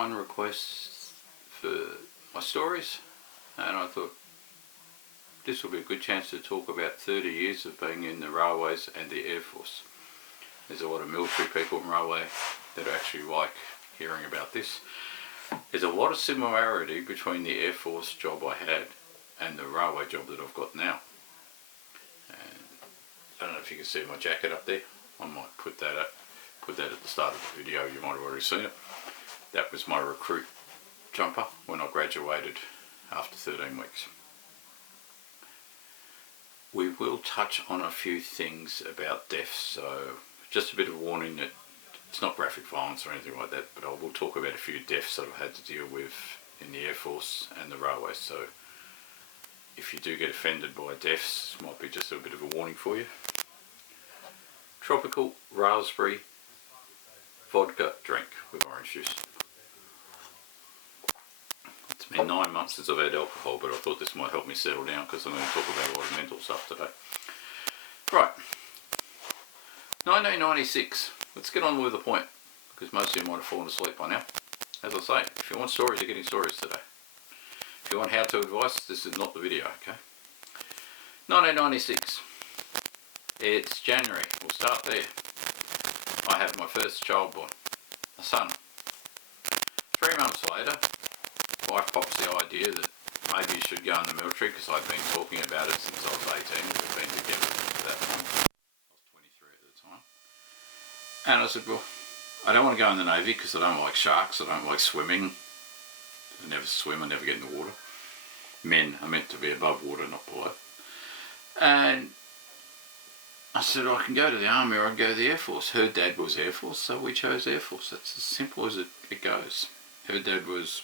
someone requests for my stories, and I thought this will be a good chance to talk about 30 years of being in the railways and the Air Force. There's a lot of military people in railway that actually like hearing about this. There's a lot of similarity between the Air Force job I had and the railway job that I've got now. And I don't know if you can see my jacket up there. I might put that at the start of the video. You might have already seen it. That was my recruit jumper when I graduated after 13 weeks. We will touch on a few things about deaths, so just a bit of warning that it's not graphic violence or anything like that, but I will talk about a few deaths that I've had to deal with in the Air Force and the railways. So if you do get offended by deaths, it might be just a bit of a warning for you. Tropical raspberry vodka drink with orange juice. It's been 9 months since I've had alcohol, but I thought this might help me settle down because I'm going to talk about a lot of mental stuff today. Right, 1996. Let's get on with the point, because most of you might have fallen asleep by now. As I say, if you want stories, you're getting stories today. If you want how-to advice, this is not the video, okay? 1996. It's January. We'll start there. I have my first child born, a son. 3 months later, wife pops the idea that maybe you should go in the military, because I've been talking about it since I was 18. We've been together for that long. I was 23 at the time. And I said, well, I don't want to go in the Navy because I don't like sharks, I don't like swimming. I never swim, I never get in the water. Men are meant to be above water, not below. And I said, I can go to the Army or I can go to the Air Force. Her dad was Air Force, so we chose Air Force. That's as simple as it goes. Her dad was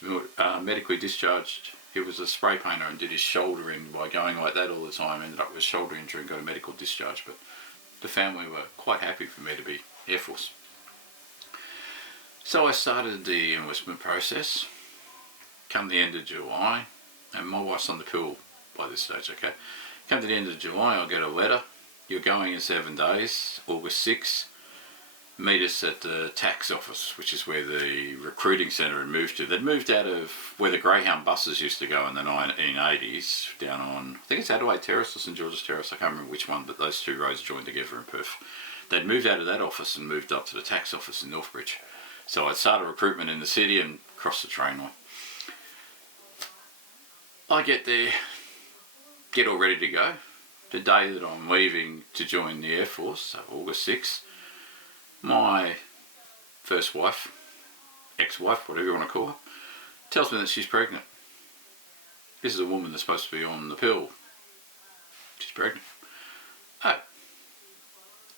medically discharged. He was a spray painter and did his shouldering by going like that all the time. Ended up with a shoulder injury and got a medical discharge. But the family were quite happy for me to be Air Force. So I started the enlistment process. Come the end of July, and my wife's on the pill by this stage, okay? Come to the end of July, I'll get a letter. You're going in 7 days, August 6. Meet us at the tax office, which is where the recruiting centre had moved to. They'd moved out of where the Greyhound buses used to go in the 1980s, down on, I think it's Adelaide Terrace or St George's Terrace, I can't remember which one, but those two roads joined together in Perth. They'd moved out of that office and moved up to the tax office in Northbridge. So I'd started recruitment in the city and crossed the train line. I get there, get all ready to go. The day that I'm leaving to join the Air Force, so August 6th, my first wife, ex-wife, whatever you want to call her, tells me that she's pregnant. This is a woman that's supposed to be on the pill. She's pregnant. Oh.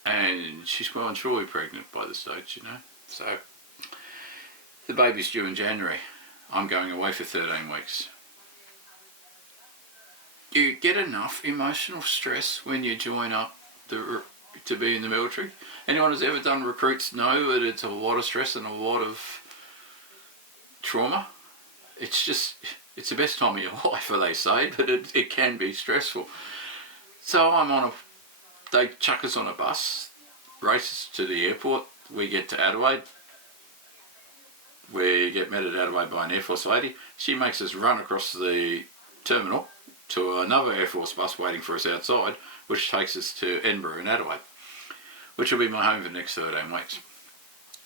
And she's well and truly pregnant by this stage, you know. So, the baby's due in January. I'm going away for 13 weeks. You get enough emotional stress when you join up to be in the military. Anyone who's ever done recruits know that it's a lot of stress and a lot of trauma. It's the best time of your life, they say, but it can be stressful. So they chuck us on a bus, race us to the airport. We get to Adelaide. We get met at Adelaide by an Air Force lady. She makes us run across the terminal to another Air Force bus waiting for us outside, which takes us to Edinburgh in Adelaide, which will be my home for the next 13 weeks.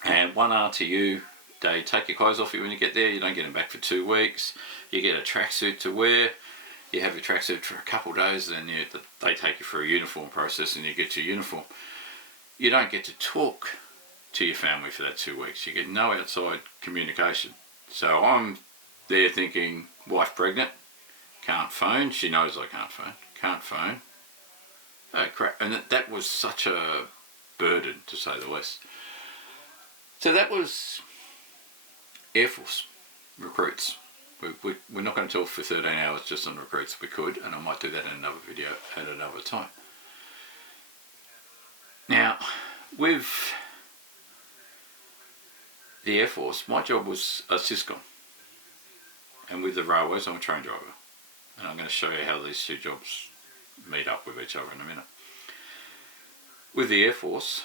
And one RTU, they take your clothes off you when you get there. You don't get them back for 2 weeks. You get a tracksuit to wear. You have your tracksuit for a couple of days, then they take you for a uniform process and you get your uniform. You don't get to talk to your family for that 2 weeks. You get no outside communication. So I'm there thinking, wife pregnant, can't phone. She knows I can't phone. Can't phone. Oh crap. And that was such a burden, to say the least. So that was Air Force recruits. We're not going to talk for 13 hours just on recruits. We could, and I might do that in another video at another time. Now, with the Air Force, my job was a syscom. And with the railways, I'm a train driver. And I'm going to show you how these two jobs meet up with each other in a minute. With the Air Force,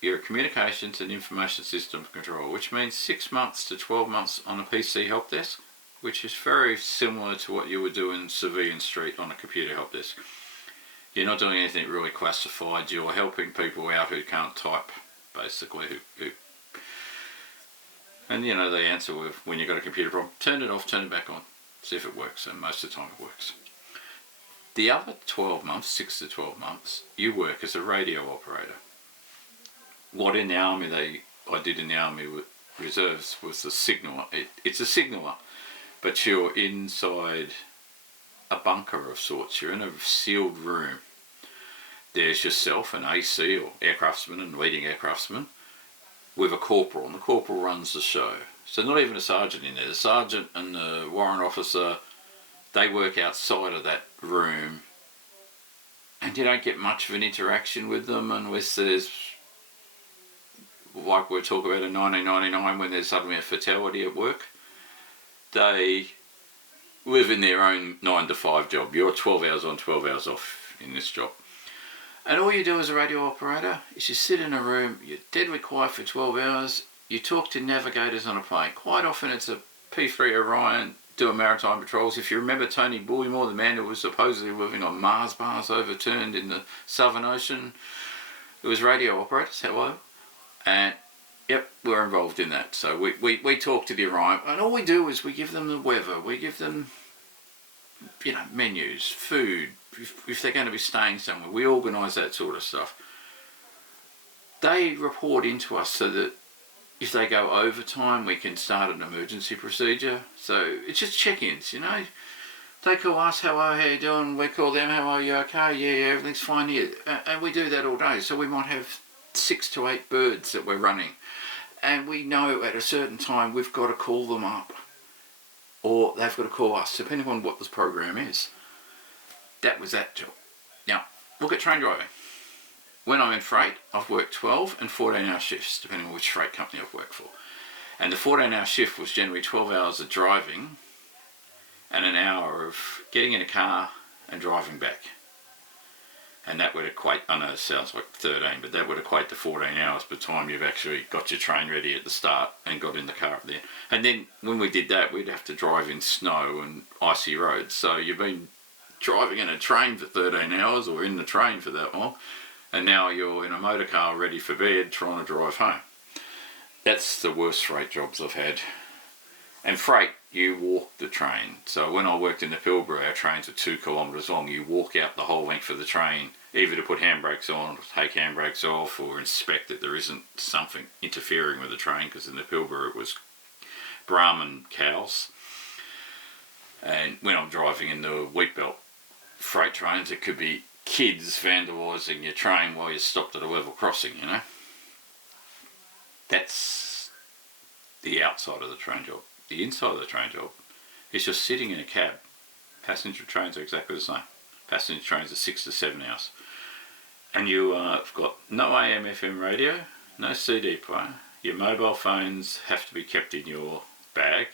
you're a communications and information system control, which means 6 months to 12 months on a PC help desk, which is very similar to what you would do in Civilian Street on a computer help desk. You're not doing anything really classified, you're helping people out who can't type, basically. And you know the answer with when you've got a computer problem, turn it off, turn it back on, see if it works, and most of the time it works. The other 12 months, 6 to 12 months, you work as a radio operator. What in the army I did in the army reserves was a signaller. It's a signaller, but you're inside a bunker of sorts. You're in a sealed room. There's yourself, an AC or aircraftsman and leading aircraftsman, with a corporal, and the corporal runs the show. So not even a sergeant in there. The sergeant and the warrant officer, they work outside of that room, and you don't get much of an interaction with them unless there's, like we talk about in 1999 when there's suddenly a fatality at work. They live in their own 9 to 5 job. You're 12 hours on, 12 hours off in this job. And all you do as a radio operator is you sit in a room, you're deadly quiet for 12 hours, you talk to navigators on a plane. Quite often it's a P3 Orion doing maritime patrols. If you remember Tony Bullimore, the man who was supposedly living on Mars bars overturned in the Southern Ocean, it was radio operators, hello. And yep, we're involved in that. So we talk to the Orion, and all we do is we give them the weather, we give them, you know, menus, food, if they're going to be staying somewhere, we organise that sort of stuff. They report into us so that if they go overtime, we can start an emergency procedure. So it's just check-ins, you know. They call us, how you doing? We call them, how are you, okay? Yeah, everything's fine here. And we do that all day. So we might have 6 to 8 birds that we're running. And we know at a certain time we've got to call them up, or they've got to call us, depending on what this program is. That was that job. Now, look at train driving. When I'm in freight, I've worked 12 and 14-hour shifts, depending on which freight company I've worked for. And the 14-hour shift was generally 12 hours of driving and an hour of getting in a car and driving back. And that would equate, I know it sounds like 13, but that would equate to 14 hours by the time you've actually got your train ready at the start and got in the car up there. And then when we did that, we'd have to drive in snow and icy roads. So you've been driving in a train for 13 hours or in the train for that long, and now you're in a motor car ready for bed trying to drive home. That's the worst freight jobs I've had. And freight, you walk the train. So when I worked in the Pilbara, our trains are 2 kilometres long. You walk out the whole length of the train, either to put handbrakes on, or take handbrakes off, or inspect that there isn't something interfering with the train, because in the Pilbara it was Brahman cows. And when I'm driving in the wheat belt freight trains, it could be kids vandalising your train while you're stopped at a level crossing, you know. That's the outside of the train job. The inside of the train job is just sitting in a cab. Passenger trains are exactly the same. Passenger trains are 6 to 7 hours. And you've got no AM FM radio, no CD player. Your mobile phones have to be kept in your bag.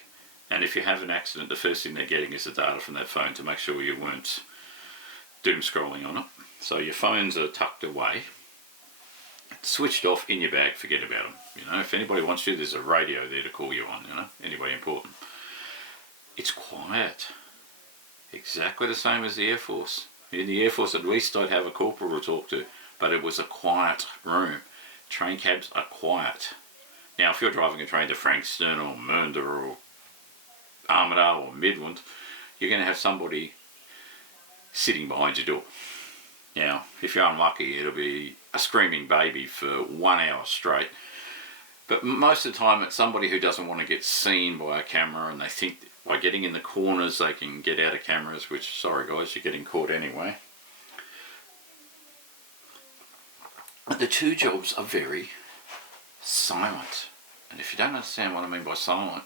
And if you have an accident, the first thing they're getting is the data from that phone to make sure you weren't doom scrolling on it. So your phones are tucked away, switched off in your bag, forget about them. You know, if anybody wants you, there's a radio there to call you on, you know, anybody important. It's quiet. Exactly the same as the Air Force. In the Air Force, at least I'd have a corporal to talk to, but it was a quiet room. Train cabs are quiet. Now, if you're driving a train to Frankston or Mernda or Armidale or Midland, you're going to have somebody sitting behind your door. Now, if you're unlucky, it'll be a screaming baby for 1 hour straight. But most of the time, it's somebody who doesn't want to get seen by a camera, and they think by getting in the corners they can get out of cameras, which, sorry guys, you're getting caught anyway. But the two jobs are very silent. And if you don't understand what I mean by silent,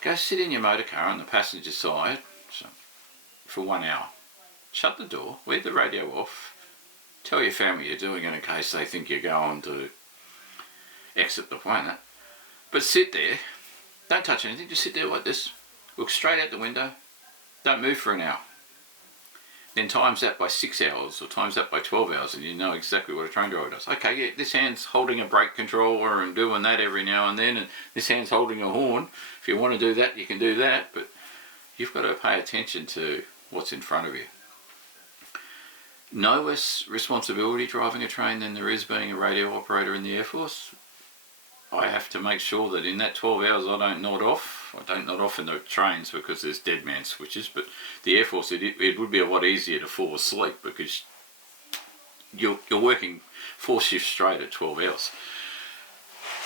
go sit in your motor car on the passenger side for 1 hour. Shut the door, leave the radio off, tell your family you're doing it in case they think you're going to exit the planet. But sit there, don't touch anything, just sit there like this, look straight out the window, don't move for an hour. then times that by 6 hours or times that by 12 hours and you know exactly what a train driver does. Okay, yeah, this hand's holding a brake controller and doing that every now and then, and this hand's holding a horn. If you want to do that, you can do that, but you've got to pay attention to what's in front of you. No less responsibility driving a train than there is being a radio operator in the Air Force. I have to make sure that in that 12 hours I don't nod off. I don't nod off in the trains because there's dead man switches, but the Air Force, it would be a lot easier to fall asleep because you're working 4 shifts straight at 12 hours.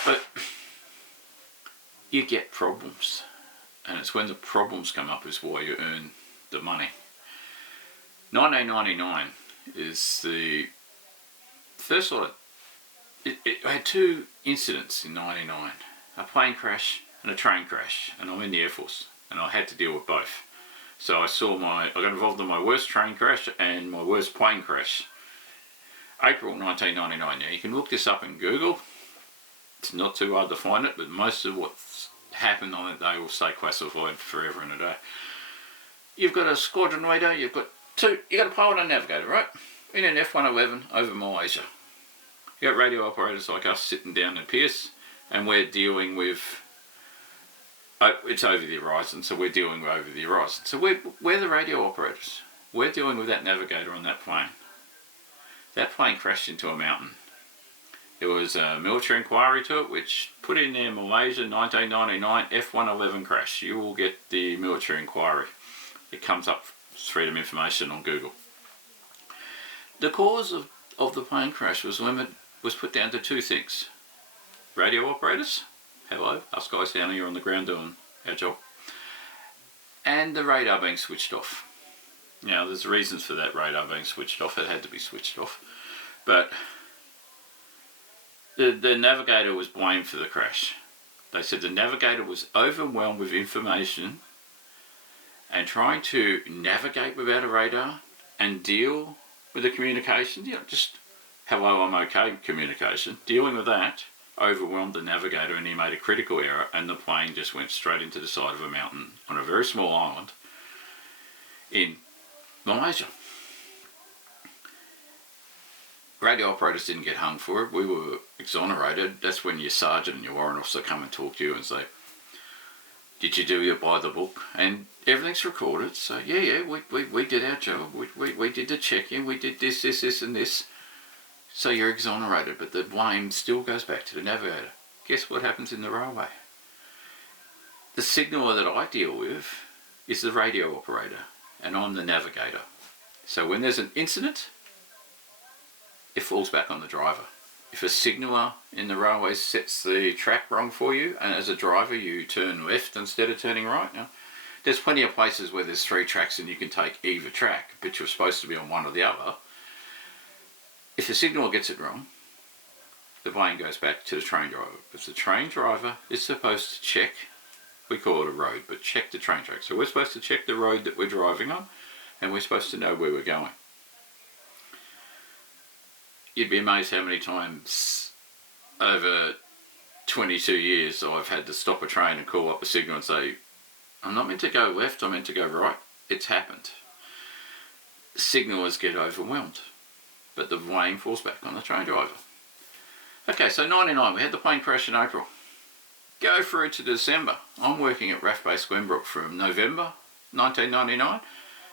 But you get problems, and it's when the problems come up is why you earn the money. 1999 is the first sort of, I had 2 incidents in 99, a plane crash and a train crash, and I'm in the Air Force and I had to deal with both. So I got involved in my worst train crash and my worst plane crash. April 1999. Now you can look this up in Google, it's not too hard to find it, but most of what's happened on that day will stay classified forever and a day. You've got a squadron leader, you've got a pilot and a navigator, right? In an F-111 over Malaysia. You got radio operators like us sitting down in Pierce, and we're dealing with, it's over the horizon, so we're dealing over the horizon. So we're the radio operators. We're dealing with that navigator on that plane. That plane crashed into a mountain. There was a military inquiry to it, which put in there Malaysia 1999 F-111 crash. You will get the military inquiry. It comes up as freedom information on Google. The cause of the plane crash was put down to 2 things. Radio operators, hello, us guys down here on the ground doing our job, and the radar being switched off. Now there's reasons for that radar being switched off, it had to be switched off, but the navigator was blamed for the crash. They said the navigator was overwhelmed with information and trying to navigate without a radar and deal with the communication, just hello, I'm okay communication, dealing with that overwhelmed the navigator and he made a critical error and the plane just went straight into the side of a mountain on a very small island in Malaysia. Radio operators didn't get hung for it, we were exonerated. That's when your sergeant and your warrant officer come and talk to you and say, did you do your by the book? And everything's recorded, so yeah, we did our job, we did the check-in, we did this and this. So you're exonerated, but the blame still goes back to the navigator. Guess what happens in the railway? The signaller that I deal with is the radio operator, and I'm the navigator. So when there's an incident, it falls back on the driver. If a signaller in the railway sets the track wrong for you, and as a driver you turn left instead of turning right, now, there's plenty of places where there's 3 tracks and you can take either track, but you're supposed to be on one or the other. If the signaller gets it wrong, the blame goes back to the train driver. Because the train driver is supposed to check, we call it a road, but check the train track. So we're supposed to check the road that we're driving on, and we're supposed to know where we're going. You'd be amazed how many times over 22 years I've had to stop a train and call up a signal and say, I'm not meant to go left, I'm meant to go right. It's happened. Signallers get overwhelmed, but the blame falls back on the train driver. Okay, so 99, we had the plane crash in April. Go through to December. I'm working at RAAF Base Glenbrook from November 1999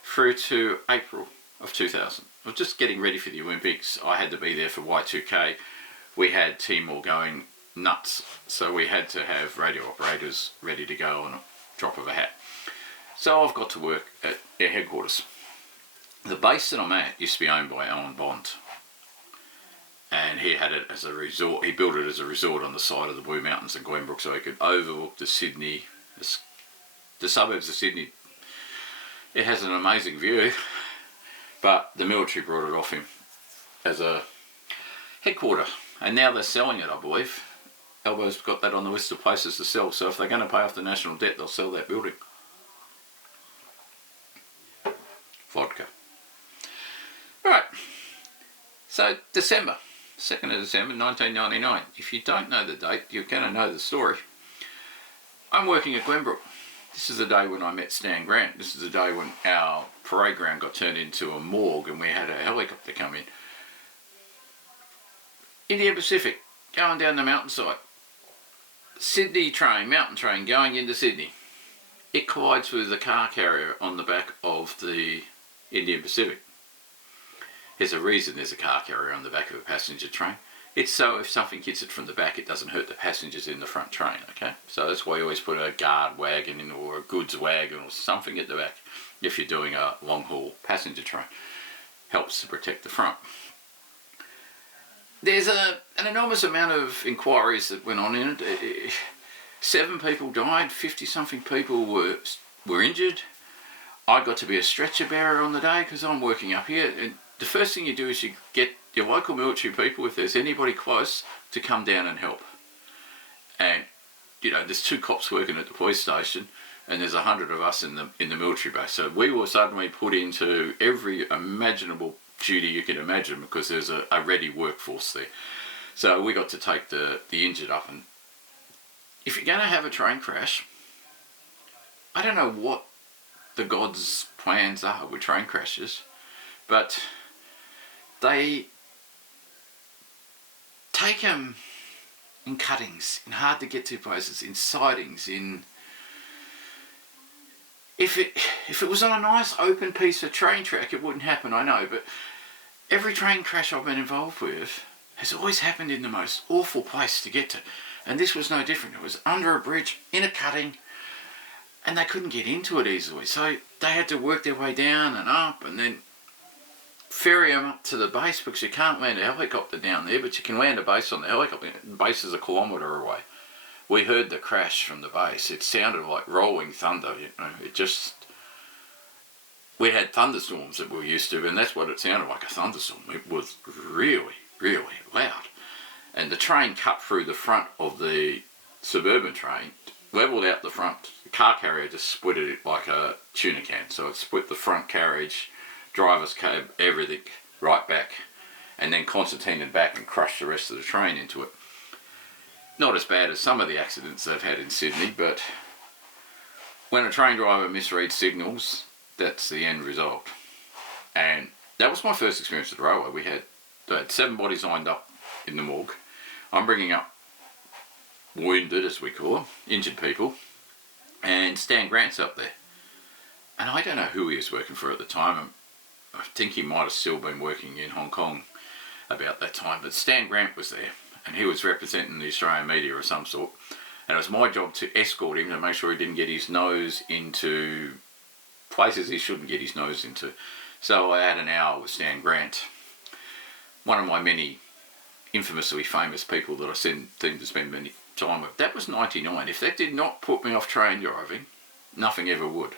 through to April of 2000. I was just getting ready for the Olympics. I had to be there for Y2K. We had Timor going nuts, so we had to have radio operators ready to go on a drop of a hat. So I've got to work at Air Headquarters. The base that I'm at used to be owned by Alan Bond, and he had it as a resort. He built it as a resort on the side of the Blue Mountains in Glenbrook, so he could overlook the Sydney, the suburbs of Sydney. It has an amazing view, but the military brought it off him as a headquarter, and now they're selling it, I believe. Elbo's got that on the list of places to sell, so if they're going to pay off the national debt, they'll sell that building. Vodka. Alright, so December, 2nd of December 1999. If you don't know the date, you're going to know the story. I'm working at Glenbrook. This is the day when I met Stan Grant. This is the day when our parade ground got turned into a morgue and we had a helicopter come in. Indian Pacific, going down the mountainside. Sydney train, mountain train, going into Sydney. It collides with a car carrier on the back of the Indian Pacific. There's a reason there's a car carrier on the back of a passenger train. It's so if something hits it from the back, it doesn't hurt the passengers in the front train, okay? So that's why you always put a guard wagon in or a goods wagon or something at the back if you're doing a long haul passenger train. Helps to protect the front. There's an enormous amount of inquiries that went on in it. 7 people died, 50-something people were injured. I got to be a stretcher bearer on the day because I'm working up here. And the first thing you do is you get your local military people, if there's anybody close, to come down and help. And, you know, there's 2 cops working at the police station and there's 100 of us in the military base. So we were suddenly put into every imaginable duty you can imagine because there's a ready workforce there. So we got to take the injured up. And if you're going to have a train crash, I don't know what the gods' plans are with train crashes, but they take them in cuttings, in hard to get to places, in sidings, in... If it was on a nice open piece of train track, it wouldn't happen, I know, but every train crash I've been involved with has always happened in the most awful place to get to. And this was no different. It was under a bridge, in a cutting, and they couldn't get into it easily. So they had to work their way down and up and then ferry them up to the base because you can't land a helicopter down there, but you can land a base on the helicopter. The base is a kilometre away. We heard the crash from the base. It sounded like rolling thunder, you know. It just... We had thunderstorms that we were used to, and that's what it sounded like, a thunderstorm. It was really, really loud. And the train cut through the front of the suburban train, levelled out the front. The car carrier just split it like a tuna can. So it split the front carriage, driver's cab, everything right back, and then concertinaed back and crushed the rest of the train into it. Not as bad as some of the accidents they've had in Sydney, but when a train driver misreads signals, that's the end result. And that was my first experience at the railway. We had 7 bodies lined up in the morgue. I'm bringing up wounded, as we call them, injured people, and Stan Grant's up there. And I don't know who he was working for at the time. I think he might have still been working in Hong Kong about that time, but Stan Grant was there, and he was representing the Australian media of some sort, and it was my job to escort him to make sure he didn't get his nose into places he shouldn't get his nose into. So I had an hour with Stan Grant, one of my many infamously famous people that I seem to spend many time with. That was 99. If that did not put me off train driving, nothing ever would.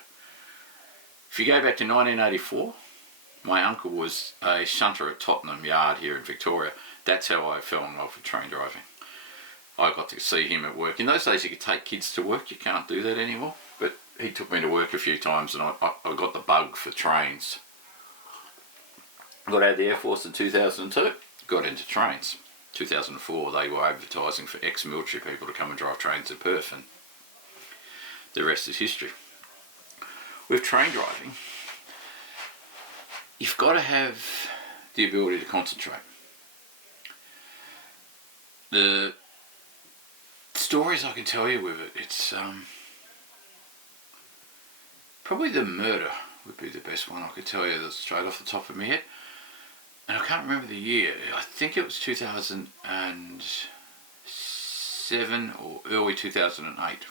If you go back to 1984, my uncle was a shunter at Tottenham Yard here in Victoria. That's how I fell in love with train driving. I got to see him at work. In those days you could take kids to work, you can't do that anymore. But he took me to work a few times and I got the bug for trains. Got out of the Airforce in 2002, got into trains. 2004 they were advertising for ex-military people to come and drive trains to Perth, and the rest is history. With train driving, you've got to have the ability to concentrate. The stories I can tell you with it, it's probably the murder would be the best one I could tell you that's straight off the top of my head. And I can't remember the year. I think it was 2007 or early 2008.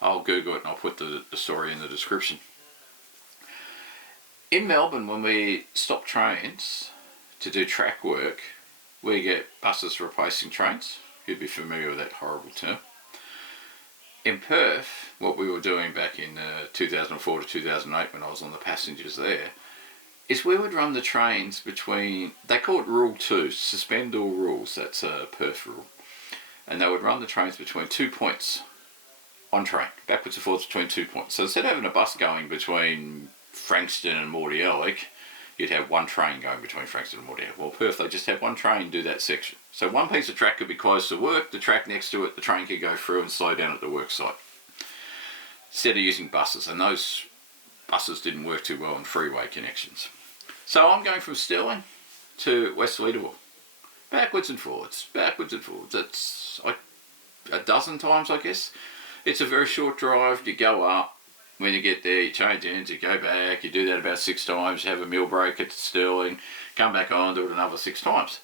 I'll Google it and I'll put the story in the description. In Melbourne, when we stop trains to do track work, we get buses replacing trains. You'd be familiar with that horrible term. In Perth, what we were doing back in 2004 to 2008 when I was on the passengers there, is we would run the trains between, they call it Rule 2, suspend all rules, that's a Perth rule. And they would run the trains between 2 points on train, backwards and forwards between 2 points. So instead of having a bus going between Frankston and Mordialloc, you'd have one train going between Frankston and Mordialloc. Well, Perth, they just had one train do that section. So one piece of track could be close to work, the track next to it, the train could go through and slow down at the work site. instead of using buses, and those buses didn't work too well on freeway connections. So I'm going from Stirling to West Leederville, backwards and forwards. It's like a dozen times, I guess. It's a very short drive. You go up, when you get there, you change ends, you go back, you do that about 6 times, you have a meal break at Stirling, come back on, do it another 6 times.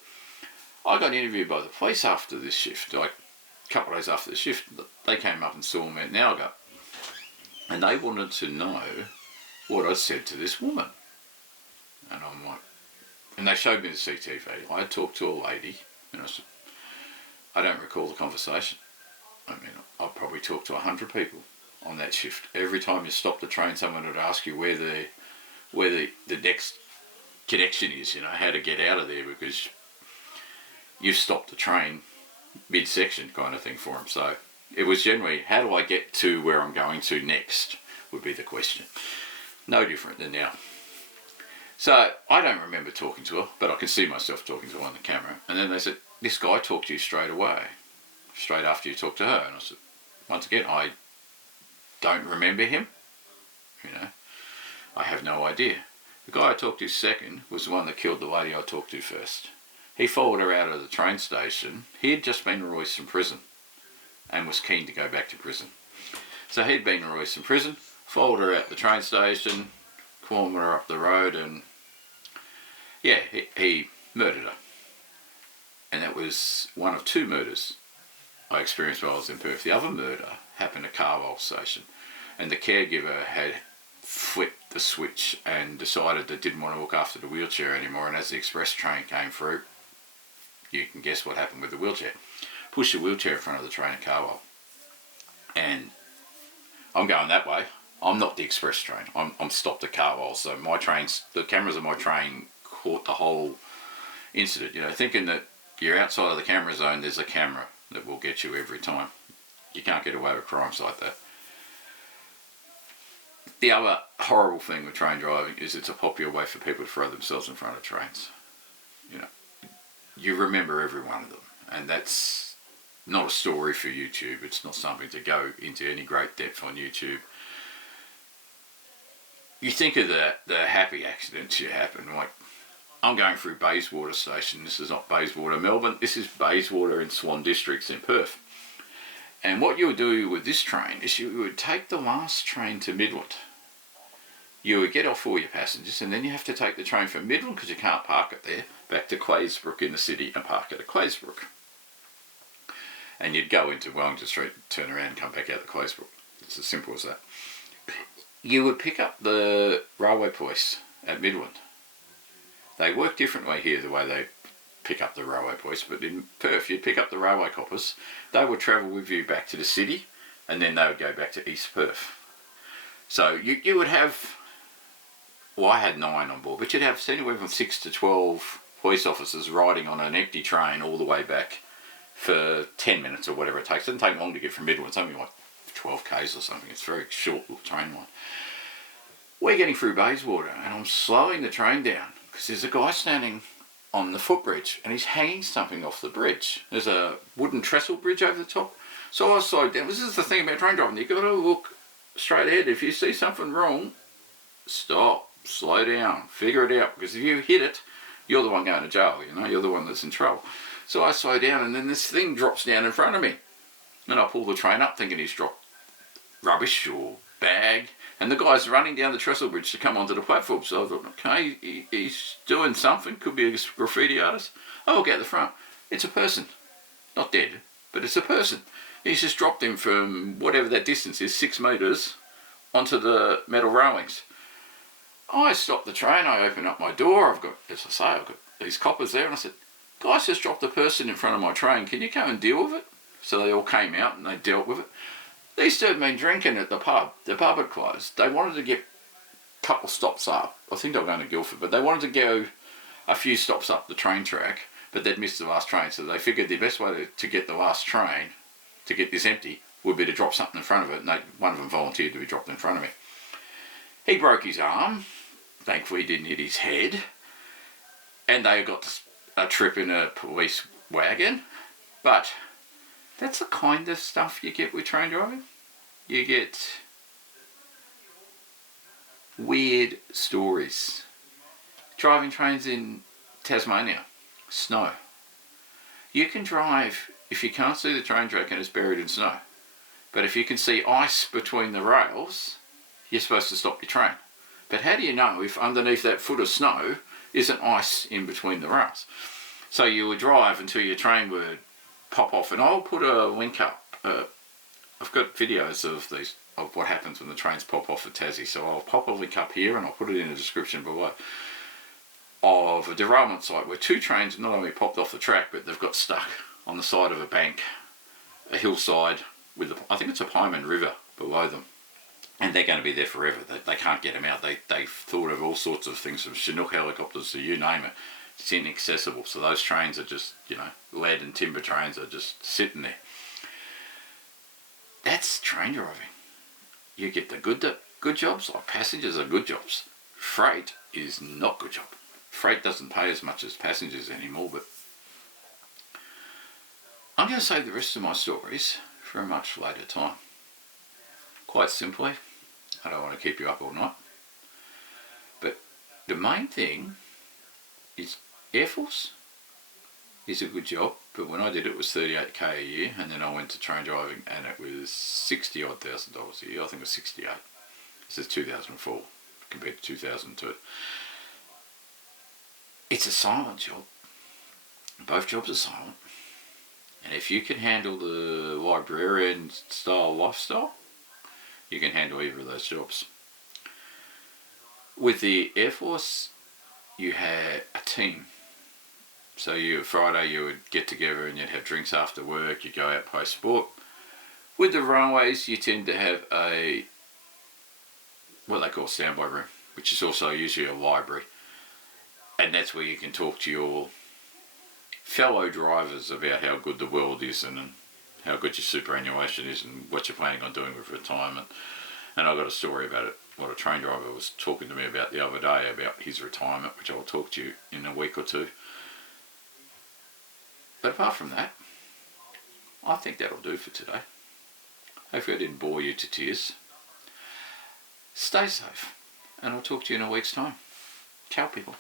I got interviewed by the police after this shift, like a couple of days after the shift. They came up and saw me at Nowga, and they wanted to know what I said to this woman. And I'm like, and they showed me the CCTV. I talked to a lady, and I said, I don't recall the conversation. I mean, I probably talked to 100 people on that shift. Every time you stopped the train, someone would ask you where the next connection is, you know, how to get out of there, because you've stopped the train mid-section kind of thing for them. So it was generally, how do I get to where I'm going to next, would be the question. No different than now. So I don't remember talking to her, but I can see myself talking to her on the camera. And then they said, this guy talked to you straight away, straight after you talked to her. And I said, once again, I don't remember him. You know, I have no idea. The guy I talked to second was the one that killed the lady I talked to first. He followed her out of the train station. He had just been released from prison and was keen to go back to prison. So he'd been released from prison, followed her out the train station, called her up the road, and yeah, he murdered her. And that was one of 2 murders I experienced while I was in Perth. The other murder happened at Carwell Station, and the caregiver had flipped the switch and decided they didn't want to look after the wheelchair anymore, and as the express train came through, you can guess what happened with the wheelchair. Pushed the wheelchair in front of the train at Carwell. And I'm going that way. I'm not the express train. I'm stopped at Carwell, so my trains, the cameras of my train caught the whole incident. You know, thinking that you're outside of the camera zone, there's a camera that will get you every time. You can't get away with crimes like that. The other horrible thing with train driving is it's a popular way for people to throw themselves in front of trains. You know, you remember every one of them, and that's not a story for YouTube. It's not something to go into any great depth on YouTube. You think of the happy accidents that happen, like I'm going through Bayswater Station. This is not Bayswater, Melbourne. This is Bayswater in Swan Districts in Perth. And what you would do with this train is you would take the last train to Midland. You would get off all your passengers, and then you have to take the train from Midland, because you can't park it there, back to Claysbrook in the city and park it at Claysbrook. And you'd go into Wellington Street, turn around and come back out to Claysbrook. It's as simple as that. You would pick up the railway police at Midland. They work differently here, the way they pick up the railway police, but in Perth you'd pick up the railway coppers. They would travel with you back to the city, and then they would go back to East Perth. So you would have, well, I had 9 on board, but you'd have anywhere from 6 to 12 police officers riding on an empty train all the way back for 10 minutes or whatever it takes. It doesn't take long to get from Midland. It's only like 12 k's or something. It's a very short little train line. We're getting through Bayswater, and I'm slowing the train down because there's a guy standing on the footbridge, and he's hanging something off the bridge. There's a wooden trestle bridge over the top. So I slowed down. This is the thing about train driving. You've got to look straight ahead. If you see something wrong, stop, slow down, figure it out, because if you hit it, you're the one going to jail, you know, you're the one that's in trouble. So I slow down, and then this thing drops down in front of me. And I pull the train up thinking he's dropped rubbish or bag, and the guy's running down the trestle bridge to come onto the platform. So I thought, okay, he's doing something, could be a graffiti artist. I walk out the front, it's a person, not dead, but it's a person. He's just dropped him from whatever that distance is, 6 metres, onto the metal railings. I stop the train, I open up my door, I've got, as I say, I've got these coppers there, and I said, guys just dropped a person in front of my train, can you come and deal with it? So they all came out and they dealt with it. These two had been drinking at the pub had closed. They wanted to get a couple stops up, I think they were going to Guildford, but they wanted to go a few stops up the train track, but they'd missed the last train, so they figured the best way to get the last train, to get this empty, would be to drop something in front of it, and one of them volunteered to be dropped in front of me. He broke his arm, thankfully he didn't hit his head, and they got a trip in a police wagon. But that's the kind of stuff you get with train driving. You get weird stories. Driving trains in Tasmania, snow. You can drive, if you can't see the train track and it's buried in snow, but if you can see ice between the rails, you're supposed to stop your train. But how do you know if underneath that foot of snow isn't ice in between the rails? So you would drive until your train would pop off, and I'll put a link up. I've got videos of these, of what happens when the trains pop off at Tassie, so I'll pop a link up here and I'll put it in the description below, of a derailment site where two trains not only popped off the track, but they've got stuck on the side of a bank, a hillside, with I think it's a Pyman River below them, and they're going to be there forever. They can't get them out. They've thought of all sorts of things, from Chinook helicopters to you name it. It's inaccessible, so those trains are just, you know, lead and timber trains are just sitting there. That's train driving. You get the good jobs, like passengers are good jobs. Freight is not good job. Freight doesn't pay as much as passengers anymore, but I'm going to save the rest of my stories for a much later time. Quite simply, I don't want to keep you up all night, but the main thing is Airforce is a good job, but when I did it was $38,000 a year, and then I went to train driving and it was $60,000 a year. I think it was 68. This is 2004 compared to 2002. It's a silent job. Both jobs are silent. And if you can handle the librarian style lifestyle, you can handle either of those jobs. With the Airforce, you had a team. So Friday you would get together and you'd have drinks after work, you'd go out play sport. With the railways, you tend to have what they call a standby room, which is also usually a library. And that's where you can talk to your fellow drivers about how good the world is, and how good your superannuation is, and what you're planning on doing with retirement. And I've got a story about it, what a train driver was talking to me about the other day, about his retirement, which I'll talk to you in a week or two. But apart from that, I think that'll do for today. Hopefully I didn't bore you to tears. Stay safe, and I'll talk to you in a week's time. Ciao, people.